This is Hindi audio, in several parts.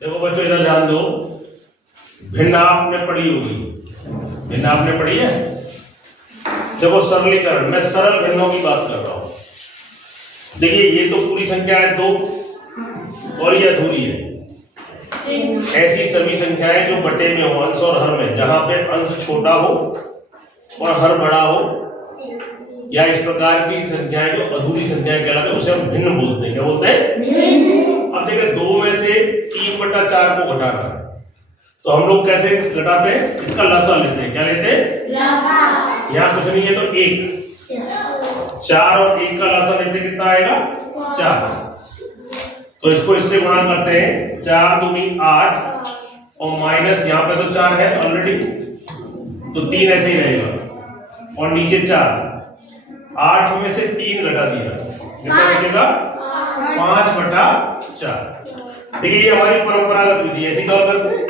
देखो बच्चों इधर ध्यान दो, भिन्न आपने पढ़ी होगी, भिन्न आपने पढ़ी है। देखो सरलीकरण, मैं सरल भिन्नों की बात कर रहा हूं। देखिए ये तो पूरी संख्या है 2 और ये अधूरी है। ऐसी सभी संख्याएं जो बटे में हो, अंश और हर में, जहां पे अंश छोटा हो और हर बड़ा हो, या इस प्रकार की संख्याएं जो अधूरी संख्याएं कहलाती है, उसे हम भिन्न बोलते हैं। क्या बोलते हैं? भिन्न। अब देखिए 2 में से 3/4 को घटाना है, तो हम लोग कैसे घटाते हैं? इसका लसा लेते हैं। क्या लेते हैं? लसा। यहाँ कुछ नहीं है तो 1, 4 और 1 का लसा लेते कितना आएगा? 4। तो इसको इससे गुणा करते हैं, 4 दूनी 8 और माइनस यहाँ पे तो 4 है ऑलरेडी, तो 3 ऐसे ही रहेगा और नीचे 4। 8 में से 3 घटा दिया, कितना बचेगा? 5/4। देखिए ये हमारी परंपरागत विधि है, ऐसी कॉल करते हैं।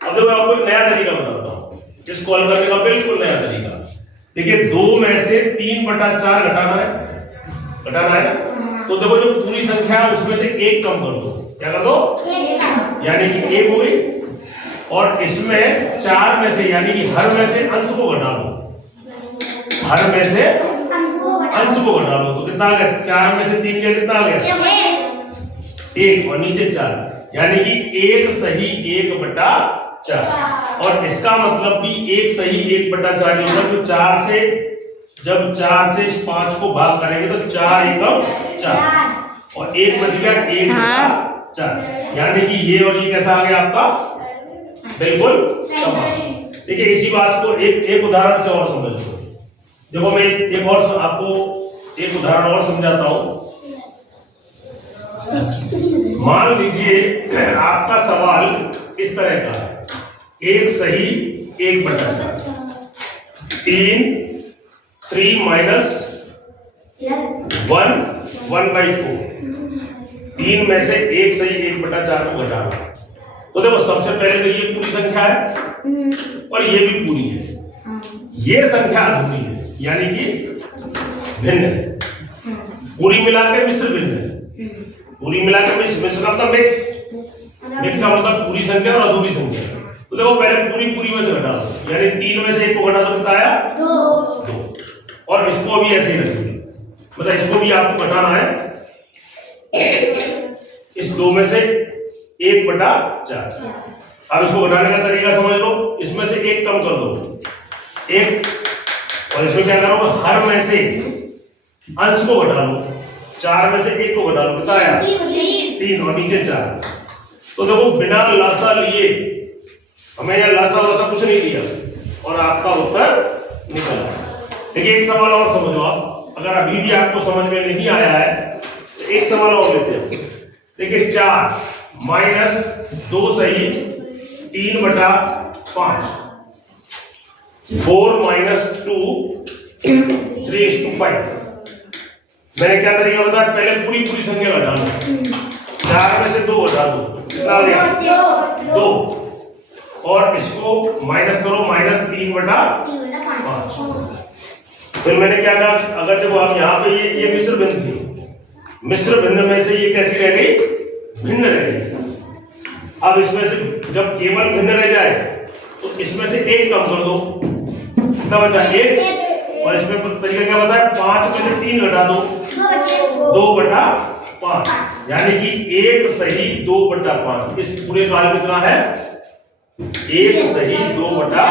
अब देखो आपको एक नया तरीका बताता हूँ, इस कॉल करने का बिल्कुल नया तरीका। देखिए 2 में से 3/4 घटाना है, तो देखो जो पूरी संख्या है उसमें से 1 कम कर दो। क्या कर दो? 1, यानी कि 1 हो गई। और इसमें 4 में से यानी कि हर में से अंश को घटा लो, हर में से अंश को घटा लो, तो कितना आ गया? 4 में से 3 गया, कितना आ गया? 1 और नीचे 4, यानी कि 1 सही 1/4। और इसका मतलब भी 1 सही 1/4 ही होगा, तो 4 से जब 4 से 5 को भाग करेंगे तो 4 एकम 4 और 1 बच गया 1/4, यानी कि ये और ये कैसा आ गया आपका? बिल्कुल समान। देखिए इसी बात को एक उदाहरण से और समझ लो। देखो मैं एक और आपको एक उदाहरण और समझाता हूं। मान लीजिए आपका सवाल इस तरह का है, 1 सही 1/4, 3 माइनस 1 1/4, 3 में से 1 सही 1/4 को घटाना। तो देखो सबसे पहले तो ये पूरी संख्या है और ये भी पूरी है, ये संख्या अधूरी है यानी कि भिन्न है। पूरी मिलाकर मिश्र भिन्न है, पूरी मिलाकर मिश्र का मतलब मिक्स का मतलब पूरी संख्या और अधूरी संख्या। तो देखो पहले पूरी में से घटा दो, यानी 3 में से 1 को घटा दो, कितना आया? 2। और इसको भी ऐसे ही रखिए, मतलब इसको भी आपको घटाना है, इस 2 में से 1/4। अब इसको घटाने का तरीका समझ लो, इसमें से 1 कम कर दो 1, और इसमें क्या करो? हर में से अंश को घटा लो, 4 में से 1 को घटा लो, कितना आया? 3 और नीचे 4। तो देखो बिना लासा लिए हमें यह लासा वासा कुछ नहीं दिया और आपका उत्तर निकला। देखिए एक सवाल और समझो आप, अगर अभी भी आपको समझ में नहीं आया है तो एक सवाल और लेते हैं। देखिए 4 माइनस 2 सही 3/5, 4 माइनस 2 3:5। मैंने क्या तरीका बताया? पहले पूरी संख्या घटा लो, 4 में से 2 घटा दो, कितना आ गया? 2। और इसको माइनस करो, माइनस 3/5। फिर मैंने क्या कहा? अगर देखो आप यहाँ पे ये मिश्र भिन्न थी, मिश्र भिन्न में से ये कैसी रह गई? भिन्न रह गई। अब इसमें से जब केवल भिन्न रह जाए तो इसमें से 1 कम कर दो, कितना बचा? 1। और इसमें तरीका क्या बताया? 5 में से 3 घटा दो, 2/5, यानी कि 1 सही 2/5। इस पूरे काल में कितना है? 1 सही 2/5।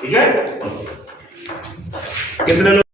ठीक है? कितने